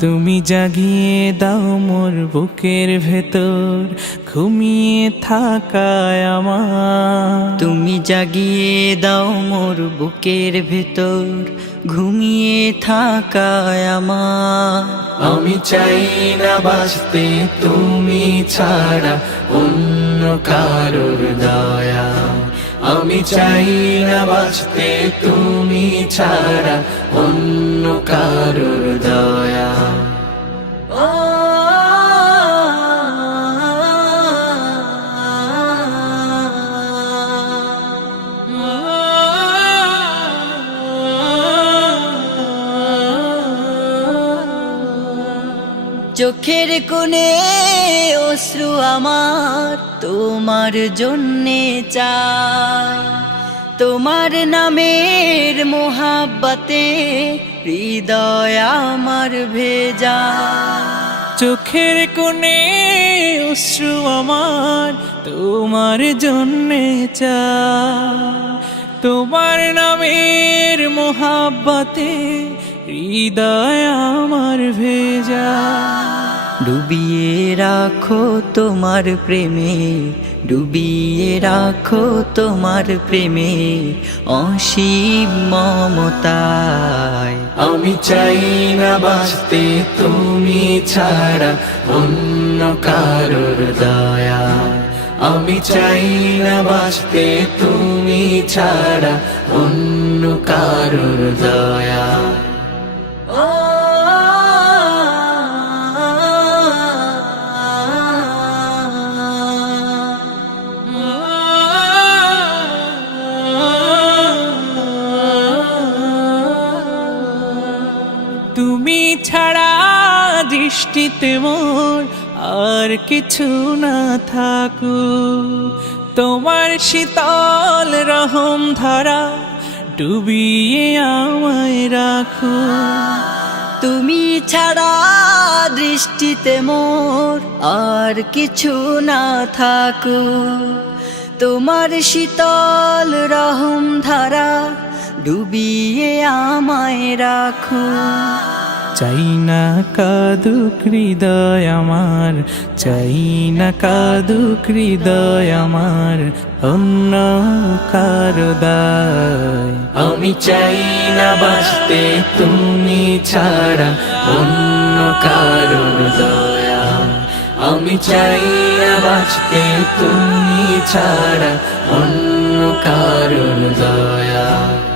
তুমি জাগিয়ে দাও মোর বুকের ভেতর ঘুমিয়ে থাকায় আমার। তুমি জাগিয়ে দাও মোর বুকের ভেতর ঘুমিয়ে থাকায় আমার। আমি চাই না বাঁচতে তুমি ছাড়া অন্য কারোর দয়া। আমি চাই না বাঁচতে তুমি ছাড়া অন্য কারোর চোখের কোণে অশ্রু আমার, তোমার জন্যে চাই। তোমার নামের মোহাব্বতে হৃদয় আমার ভেজা। চোখের কোণে অশ্রু আমার, তোমার জন্যে চা তোমার নামের মোহাব্বতে হৃদয় আমার ভেজা। ডুবিয়ে রাখো তোমার প্রেমে, ডুবিয়ে রাখো তোমার প্রেমে অসীম মমতায়। আমি চাই না বাঁচতে, তুমি ছাড়া অন্য কারোর দয়া আমি চাই না বাঁচতে, তুমি ছাড়া অন্য কারোর দয়া তুমি ছাড়া দৃষ্টিতে মোর আর কিছু না থাকু তোমার শীতল রহম ধারা ডুবিয়ে আমায় রাখো। তুমি ছাড়া দৃষ্টিতে মোর আর কিছু না থাকু তোমার শীতল রহম ধারা ডুবিয়ে আমায় রাখো। চাই না কাদুক হৃদয় আমার, চাই না কাদুক হৃদয় আমার, অন্য কারও দায়। আমি চাই না বাঁচতে তুমি ছাড়া, অন্য দয়া। আমি চাই না বাঁচতে তুমি ছাড়া, অন্য কারোর দয়া।